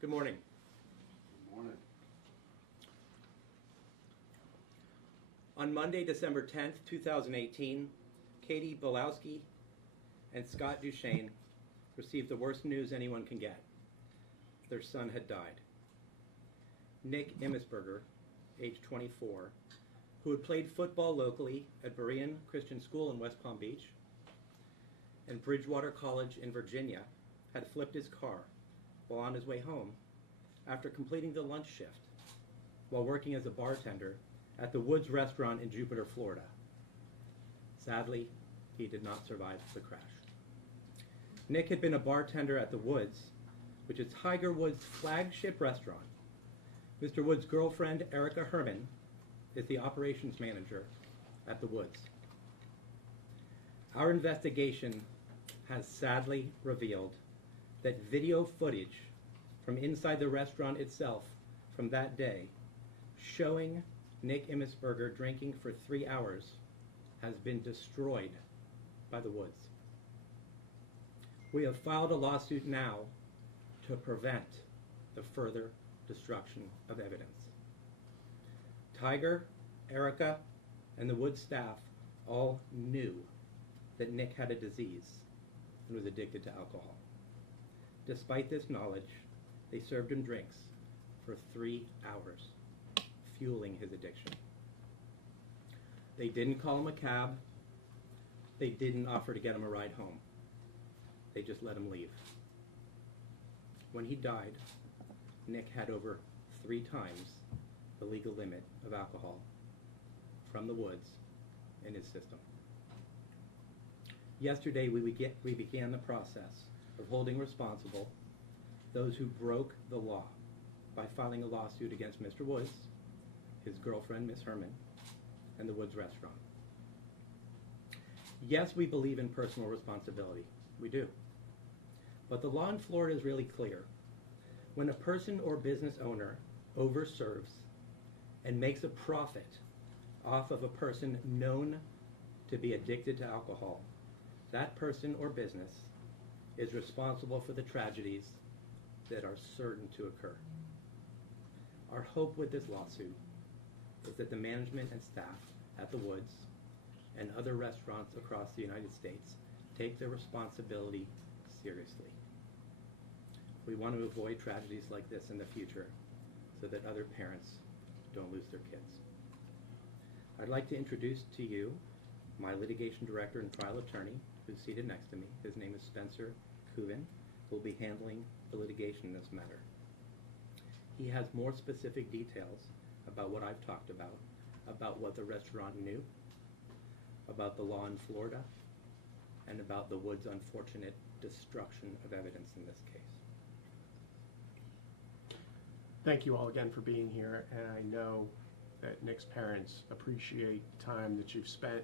Good morning. Good morning. On Monday, December 10th, 2018, Katie Bolowski and Scott Duchesne received the worst news anyone can get. Their son had died. Nick Immesberger, age 24, who had played football locally at Berean Christian School in West Palm Beach and Bridgewater College in Virginia, had flipped his car while on his way home after completing the lunch shift while working as a bartender at the Woods restaurant in Jupiter, Florida. Sadly, he did not survive the crash. Nick had been a bartender at the Woods, which is Tiger Woods' flagship restaurant. Mr. Woods' girlfriend, Erica Herman, is the operations manager at the Woods. Our investigation has sadly revealed that video footage from inside the restaurant itself from that day showing Nick Immesberger drinking for 3 hours has been destroyed by the Woods. We have filed a lawsuit now to prevent the further destruction of evidence. Tiger, Erica, and the Woods staff all knew that Nick had a disease and was addicted to alcohol. Despite this knowledge, they served him drinks for 3 hours, fueling his addiction. They didn't call him a cab. They didn't offer to get him a ride home. They just let him leave. When he died, Nick had over 3 times the legal limit of alcohol from the Woods in his system. Yesterday, we began the process of holding responsible those who broke the law by filing a lawsuit against Mr. Woods, his girlfriend, Miss Herman, and the Woods restaurant. Yes, we believe in personal responsibility. We do. But the law in Florida is really clear. When a person or business owner overserves and makes a profit off of a person known to be addicted to alcohol, that person or business is responsible for the tragedies that are certain to occur. Our hope with this lawsuit is that the management and staff at the Woods and other restaurants across the United States take their responsibility seriously. We want to avoid tragedies like this in the future so that other parents don't lose their kids. I'd like to introduce to you my litigation director and trial attorney, who's seated next to me. His name is Spencer Kuvin, who will be handling the litigation in this matter. He has more specific details about what I've talked about what the restaurant knew, about the law in Florida, and about the Woods' unfortunate destruction of evidence in this case. Thank you all again for being here, and I know that Nick's parents appreciate the time that you've spent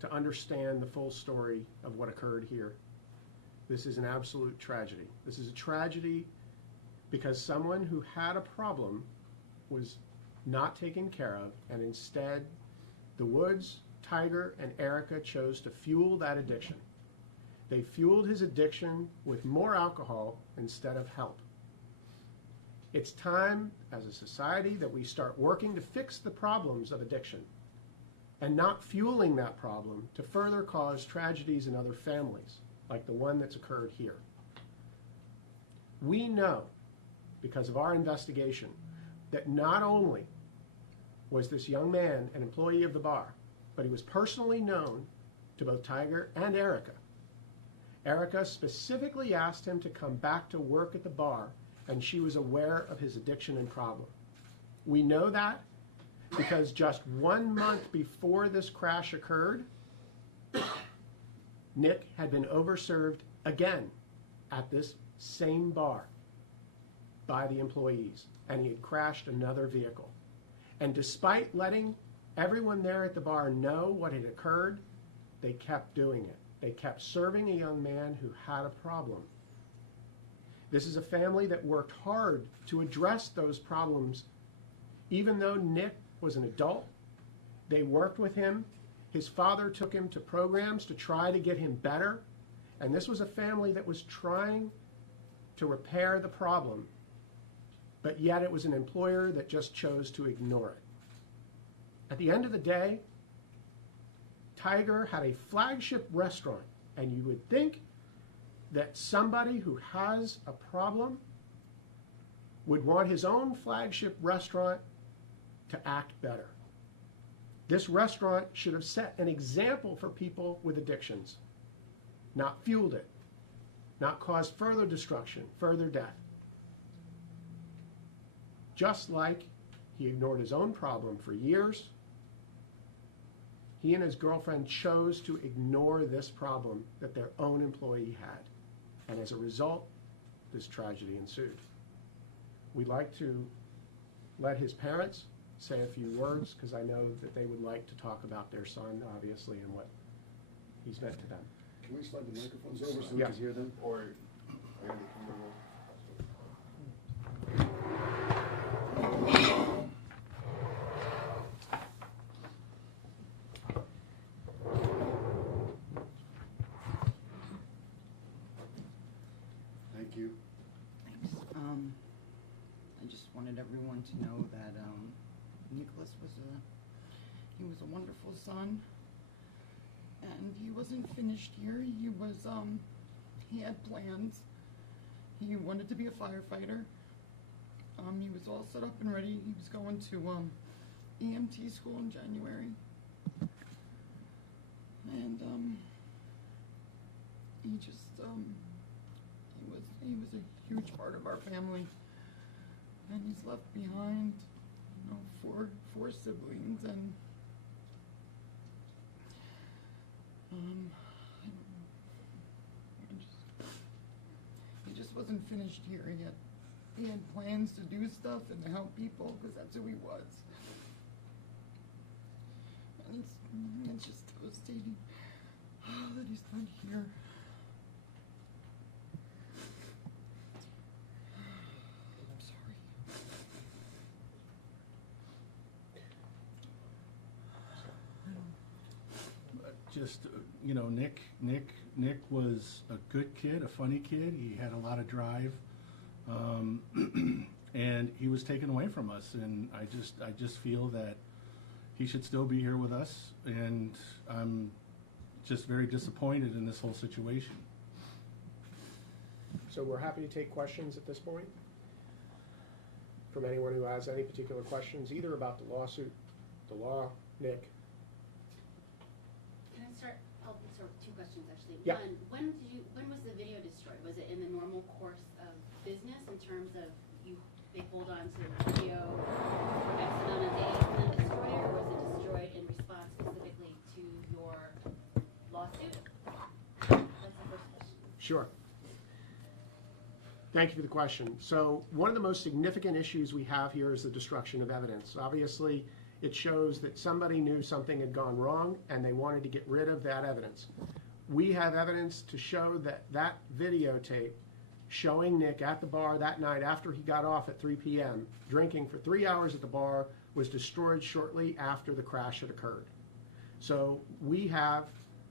to understand the full story of what occurred here. This is an absolute tragedy. This is a tragedy because someone who had a problem was not taken care of, and instead the Woods, Tiger, and Erica chose to fuel that addiction. They fueled his addiction with more alcohol instead of help. It's time as a society that we start working to fix the problems of addiction and not fueling that problem to further cause tragedies in other families like the one that's occurred here. We know, because of our investigation, that not only was this young man an employee of the bar, but he was personally known to both Tiger and Erica. Erica specifically asked him to come back to work at the bar, and she was aware of his addiction and problem. We know that because just 1 month before this crash occurred, Nick had been overserved again at this same bar by the employees, and he had crashed another vehicle. And despite letting everyone there at the bar know what had occurred, they kept doing it. They kept serving a young man who had a problem. This is a family that worked hard to address those problems. Even though Nick was an adult, they worked with him. His father took him to programs to try to get him better. And this was a family that was trying to repair the problem but yet it was an employer that just chose to ignore it. At the end of the day, Tiger had a flagship restaurant, and you would think that somebody who has a problem would want his own flagship restaurant to act better. This restaurant should have set an example for people with addictions, not fueled it, not caused further destruction, further death. Just like he ignored his own problem for years, he and his girlfriend chose to ignore this problem that their own employee had. And as a result, this tragedy ensued. We'd like to let his parents say a few words, because I know that they would like to talk about their son, obviously, and what he's meant to them. Can we slide the microphones over so we Yeah. can hear them? Or I gotta Thank you. Thanks. I just wanted everyone to know that Nicholas was a wonderful son, and he wasn't finished here. He had plans. He wanted to be a firefighter. He was all set up and ready. He was going to EMT school in January, and he was a huge part of our family, and he's left behind, four siblings, and he just wasn't finished here yet. He had plans to do stuff and to help people, because that's who he was. And it's just devastating that he's not here. I'm sorry. Just, Nick was a good kid, a funny kid. He had a lot of drive, and he was taken away from us. And I just feel that he should still be here with us. And I'm just very disappointed in this whole situation. So we're happy to take questions at this point from anyone who has any particular questions, either about the lawsuit, the law, Nick. Can I start? Oh, sort of two questions actually. Yeah. One, when was the video destroyed? Was it in the normal course of business in terms of they hold on to the video for X amount of days and then destroy it, or was it destroyed in response specifically to your lawsuit? That's the first question. Sure. Thank you for the question. So one of the most significant issues we have here is the destruction of evidence. Obviously, it shows that somebody knew something had gone wrong and they wanted to get rid of that evidence. We have evidence to show that that videotape showing Nick at the bar that night after he got off at 3 p.m., drinking for 3 hours at the bar, was destroyed shortly after the crash had occurred. So we have,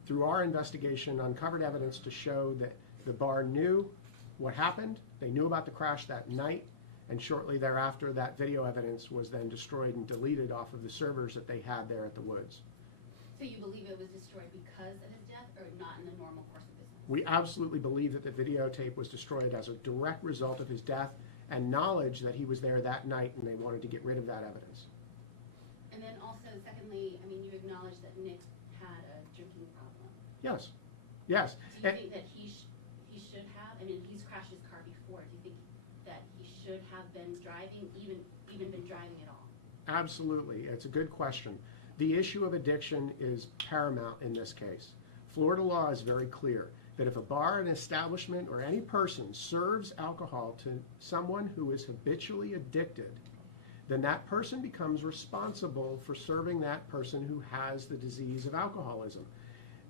through our investigation, uncovered evidence to show that the bar knew what happened, they knew about the crash that night, and shortly thereafter that video evidence was then destroyed and deleted off of the servers that they had there at the Woods. So you believe it was destroyed because of his death, or not in the normal course of business? We absolutely believe that the videotape was destroyed as a direct result of his death and knowledge that he was there that night, and they wanted to get rid of that evidence. And then also, secondly, I mean, you acknowledged that Nick had a drinking problem. Yes. Yes. Do you think that he should have, I mean, he's crashed his car before, do you think that he should have been driving, even been driving at all? Absolutely. It's a good question. The issue of addiction is paramount in this case. Florida law is very clear that if a bar, an establishment, or any person serves alcohol to someone who is habitually addicted, then that person becomes responsible for serving that person who has the disease of alcoholism.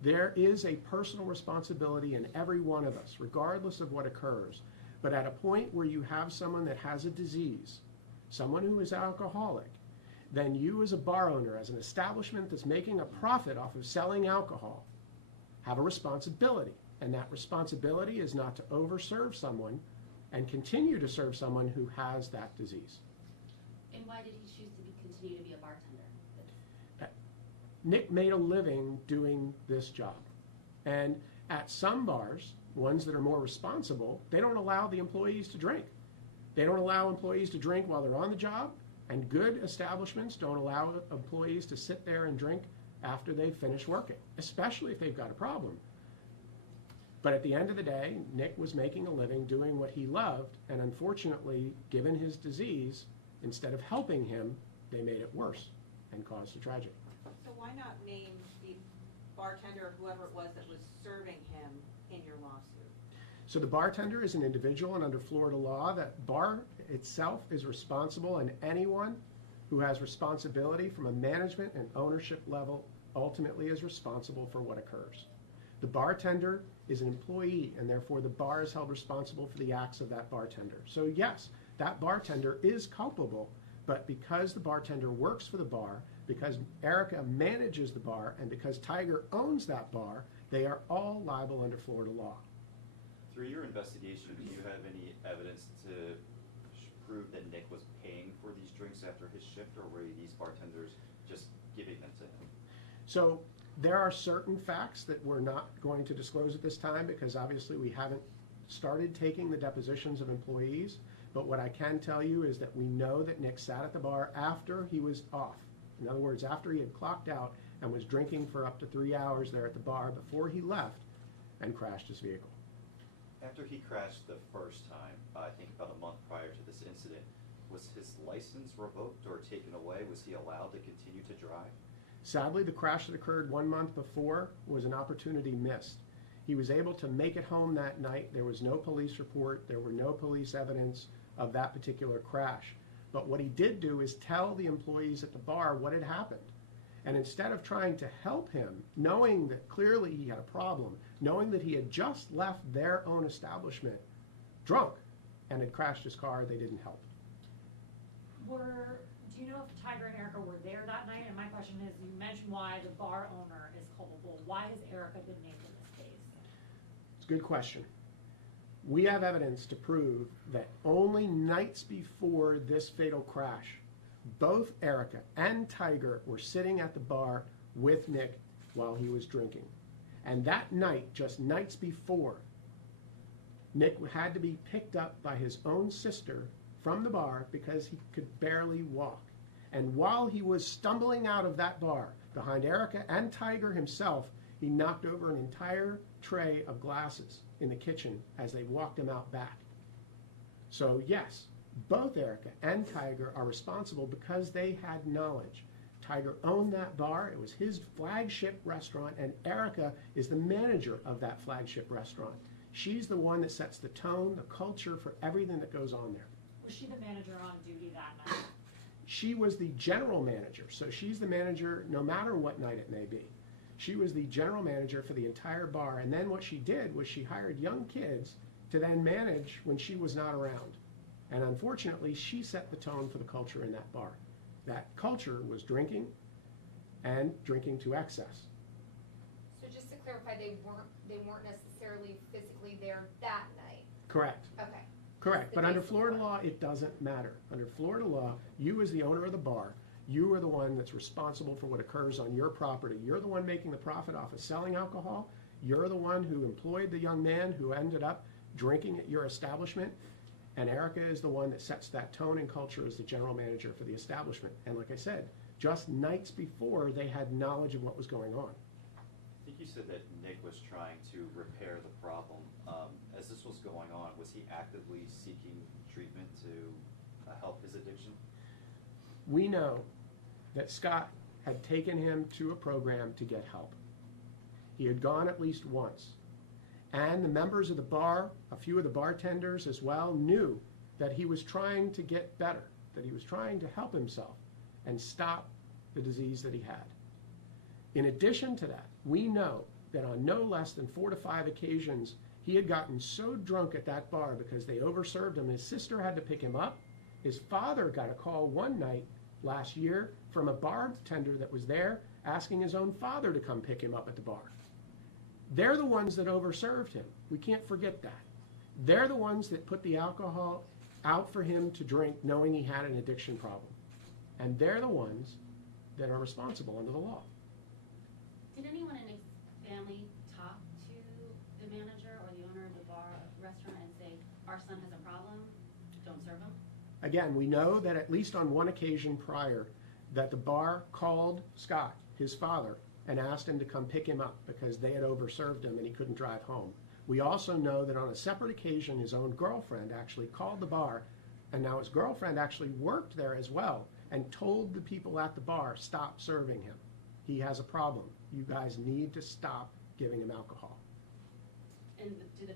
There is a personal responsibility in every one of us, regardless of what occurs. But at a point where you have someone that has a disease, someone who is alcoholic, then you as a bar owner, as an establishment that's making a profit off of selling alcohol, have a responsibility. And that responsibility is not to overserve someone and continue to serve someone who has that disease. And why did he choose to continue to be a bartender? Nick made a living doing this job. And at some bars, ones that are more responsible, they don't allow the employees to drink. They don't allow employees to drink while they're on the job, and good establishments don't allow employees to sit there and drink after they've finished working, especially if they've got a problem. But at the end of the day, Nick was making a living doing what he loved, and unfortunately, given his disease, instead of helping him, they made it worse and caused a tragedy. So why not name the bartender or whoever it was that was serving him in your lawsuit? So the bartender is an individual, and under Florida law, that bar itself is responsible, and anyone who has responsibility from a management and ownership level ultimately is responsible for what occurs. The bartender is an employee, and therefore the bar is held responsible for the acts of that bartender. So yes, that bartender is culpable, but because the bartender works for the bar, because Erica manages the bar, and because Tiger owns that bar, they are all liable under Florida law. Through your investigation, do you have any evidence to prove that Nick was paying for these drinks after his shift, or were these bartenders just giving them to him? So there are certain facts that we're not going to disclose at this time because obviously we haven't started taking the depositions of employees. But what I can tell you is that we know that Nick sat at the bar after he was off. In other words, after he had clocked out and was drinking for up to 3 hours there at the bar before he left and crashed his vehicle. After he crashed the first time, I think about a month prior to this incident, was his license revoked or taken away? Was he allowed to continue to drive? Sadly, the crash that occurred 1 month before was an opportunity missed. He was able to make it home that night. There was no police report. There were no police evidence of that particular crash. But what he did do is tell the employees at the bar what had happened. And instead of trying to help him, knowing that clearly he had a problem, knowing that he had just left their own establishment drunk and had crashed his car, they didn't help. Do you know if Tiger and Erica were there that night? And my question is, you mentioned why the bar owner is culpable. Why has Erica been named in this case? It's a good question. We have evidence to prove that only nights before this fatal crash, both Erica and Tiger were sitting at the bar with Nick while he was drinking. And that night, just nights before, Nick had to be picked up by his own sister from the bar because he could barely walk. And while he was stumbling out of that bar, behind Erica and Tiger himself, he knocked over an entire tray of glasses in the kitchen as they walked him out back. So yes, both Erica and Tiger are responsible because they had knowledge. Tiger owned that bar, it was his flagship restaurant, and Erica is the manager of that flagship restaurant. She's the one that sets the tone, the culture for everything that goes on there. Was she the manager on duty that night? She was the general manager, so she's the manager no matter what night it may be. She was the general manager for the entire bar, and then what she did was she hired young kids to then manage when she was not around. And unfortunately, she set the tone for the culture in that bar. That culture was drinking and drinking to excess. So just to clarify, they weren't necessarily physically there that night? Correct. Okay. Correct, The but under basic Florida one. law, it doesn't matter. Under Florida law, you as the owner of the bar, you are the one that's responsible for what occurs on your property. You're the one making the profit off of selling alcohol. You're the one who employed the young man who ended up drinking at your establishment. And Erica is the one that sets that tone and culture as the general manager for the establishment. And like I said, just nights before, they had knowledge of what was going on. I think you said that Nick was trying to repair the problem. As this was going on, was he actively seeking treatment to help his addiction? We know that Scott had taken him to a program to get help. He had gone at least once. And the members of the bar, a few of the bartenders as well, knew that he was trying to get better, that he was trying to help himself and stop the disease that he had. In addition to that, we know that on no less than 4 to 5 occasions, he had gotten so drunk at that bar because they overserved him, his sister had to pick him up. His father got a call one night last year from a bartender that was there asking his own father to come pick him up at the bar. They're the ones that overserved him. We can't forget that. They're the ones that put the alcohol out for him to drink knowing he had an addiction problem. And they're the ones that are responsible under the law. Did anyone in his family talk to the manager or the owner of the bar or restaurant and say, our son has a problem, don't serve him? Again, we know that at least on one occasion prior, that the bar called Scott, his father, and asked him to come pick him up because they had overserved him and he couldn't drive home. We also know that on a separate occasion, his own girlfriend actually called the bar, and now his girlfriend actually worked there as well and told the people at the bar, stop serving him. He has a problem. You guys need to stop giving him alcohol. And did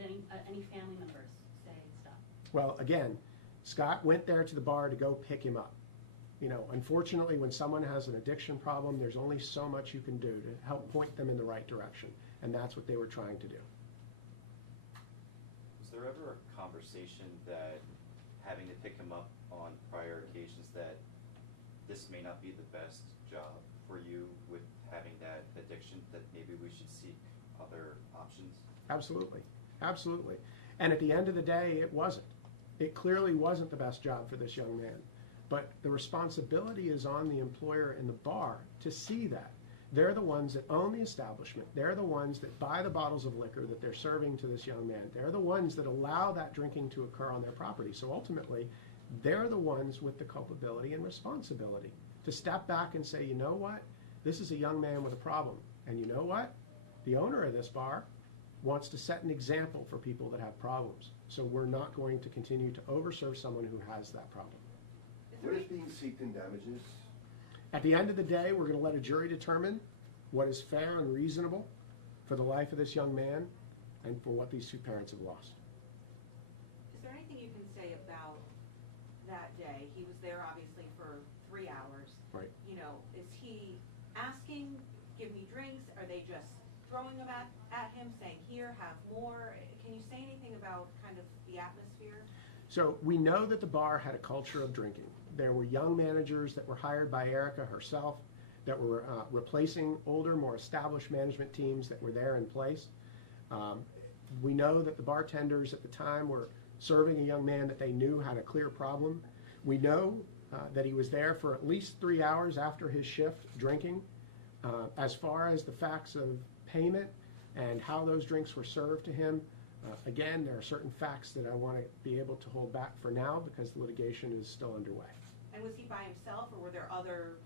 any family members say stop? Well, again, Scott went there to the bar to go pick him up. You know, unfortunately, when someone has an addiction problem, there's only so much you can do to help point them in the right direction, and that's what they were trying to do. Was there ever a conversation that having to pick him up on prior occasions that this may not be the best job for you with having that addiction, that maybe we should seek other options? Absolutely, absolutely. And at the end of the day, it wasn't. It clearly wasn't the best job for this young man. But the responsibility is on the employer and the bar to see that. They're the ones that own the establishment. They're the ones that buy the bottles of liquor that they're serving to this young man. They're the ones that allow that drinking to occur on their property. So ultimately, they're the ones with the culpability and responsibility to step back and say, you know what? This is a young man with a problem. And you know what? The owner of this bar wants to set an example for people that have problems. So we're not going to continue to overserve someone who has that problem. What is being sought in damages? At the end of the day, we're going to let a jury determine what is fair and reasonable for the life of this young man and for what these two parents have lost. Is there anything you can say about that day? He was there obviously for 3 hours. Right. You know, is he asking, give me drinks? Are they just throwing them at him, saying, here, have more? Can you say anything about kind of the atmosphere? So we know that the bar had a culture of drinking. There were young managers that were hired by Erica herself that were replacing older, more established management teams that were there in place. We know that the bartenders at the time were serving a young man that they knew had a clear problem. We know that he was there for at least 3 hours after his shift drinking. As far as the facts of payment and how those drinks were served to him, again, there are certain facts that I want to be able to hold back for now because the litigation is still underway. And was he by himself, or were there other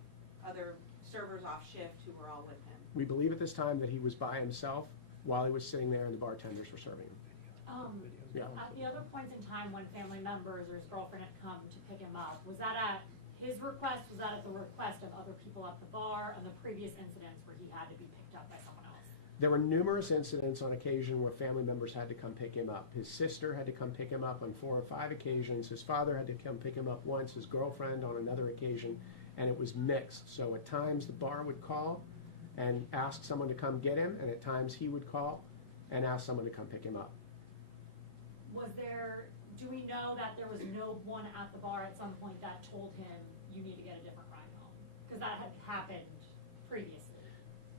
servers off shift who were all with him? We believe at this time that he was by himself while he was sitting there and the bartenders were serving him. Yeah. At the other points in time when family members or his girlfriend had come to pick him up, was that at his request? Was that at the request of other people at the bar, and the previous incidents where he had to be picked up by someone else? There were numerous incidents on occasion where family members had to come pick him up. His sister had to come pick him up on 4 or 5 occasions. His father had to come pick him up once, his girlfriend on another occasion, and it was mixed. So at times the bar would call and ask someone to come get him, and at times he would call and ask someone to come pick him up. Do we know that there was no one at the bar at some point that told him you need to get a different ride home? Because that had happened previously.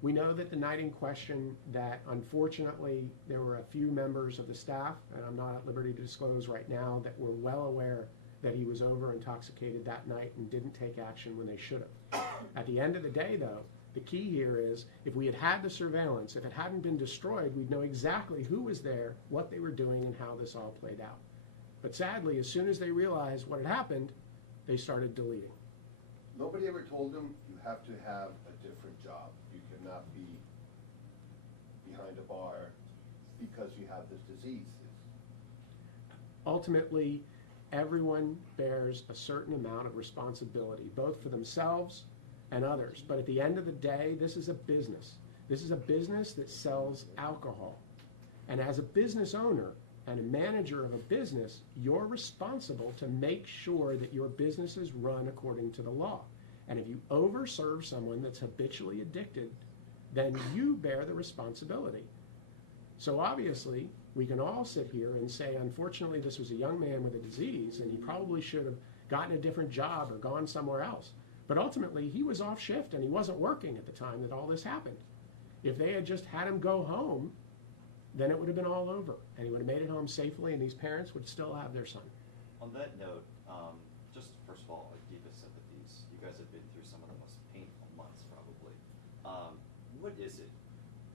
We know that the night in question that unfortunately there were a few members of the staff, and I'm not at liberty to disclose right now, that were well aware that he was over intoxicated that night and didn't take action when they should have. At the end of the day though, the key here is if we had had the surveillance, if it hadn't been destroyed, we'd know exactly who was there, what they were doing, and how this all played out. But sadly, as soon as they realized what had happened, they started deleting. Nobody ever told him you have to have a different job. You cannot be behind a bar because you have this disease. Ultimately, everyone bears a certain amount of responsibility, both for themselves and others. But at the end of the day, this is a business. This is a business that sells alcohol. And as a business owner and a manager of a business, you're responsible to make sure that your business is run according to the law. And if you overserve someone that's habitually addicted, then you bear the responsibility. So obviously, we can all sit here and say, unfortunately, this was a young man with a disease, and he probably should have gotten a different job or gone somewhere else. But ultimately, he was off shift, and he wasn't working at the time that all this happened. If they had just had him go home, then it would have been all over, and he would have made it home safely, and these parents would still have their son. On that note, just first of all, like, deepest sympathies. You guys have been through some of the most painful months, probably. What is it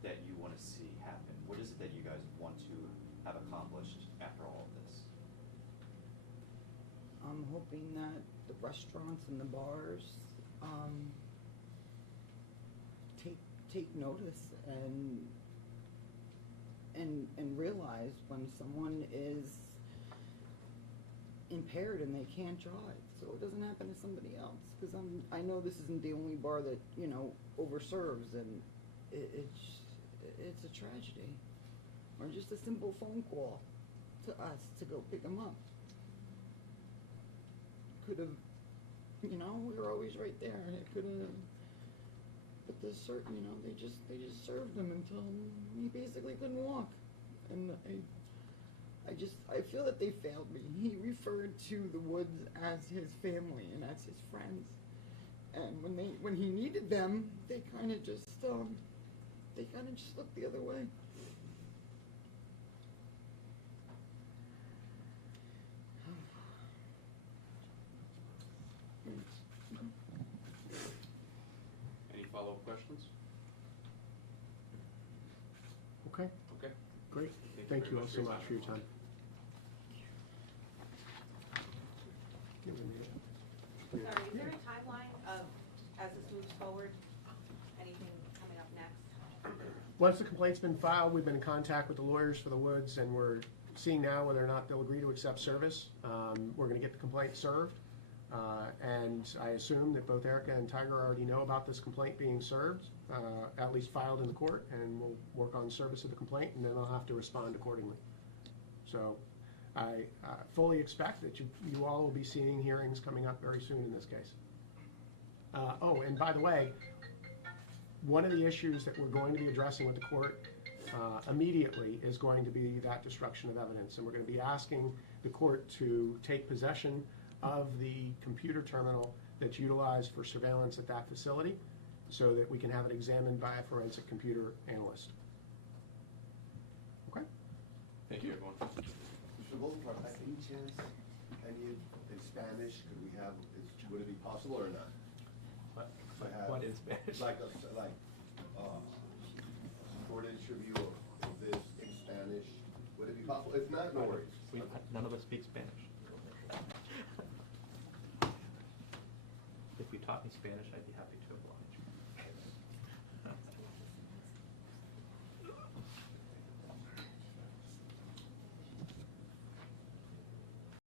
that you want to see happen? What is it that you guys want to have accomplished after all of this? I'm hoping that the restaurants and the bars take notice and realize when someone is impaired and they can't drive, so it doesn't happen to somebody else. Because I know this isn't the only bar that overserves, and it's a tragedy. Or just a simple phone call to us to go pick them up. Could have, we were always right there, and it could have. But the certain, they just served him until he basically couldn't walk, and I feel that they failed me. He referred to the Woods as his family and as his friends, and when he needed them, they kind of just looked the other way. Any follow-up questions? Okay, Okay. great. Thank Thank you you very all much so for your much time. for your time. Sorry, is there a timeline of, as this moves forward, anything coming up next? Once the complaint's been filed, we've been in contact with the lawyers for the Woods, and we're seeing now whether or not they'll agree to accept service. We're gonna get the complaint served, and I assume that both Erica and Tiger already know about this complaint being served, at least filed in the court, and we'll work on service of the complaint, and then they'll have to respond accordingly. So I fully expect that you all will be seeing hearings coming up very soon in this case. Oh, and by the way, one of the issues that we're going to be addressing with the court immediately is going to be that destruction of evidence. And we're going to be asking the court to take possession of the computer terminal that's utilized for surveillance at that facility so that we can have it examined by a forensic computer analyst. Okay? Thank you, everyone. Mr. Goldfarb, by any chance, any in Spanish, could we have, would it be possible or not? What is Spanish? Like a court interview of this in Spanish, would it be possible? If not, no worries. None of us speak Spanish. If you taught me Spanish, I'd be happy to oblige.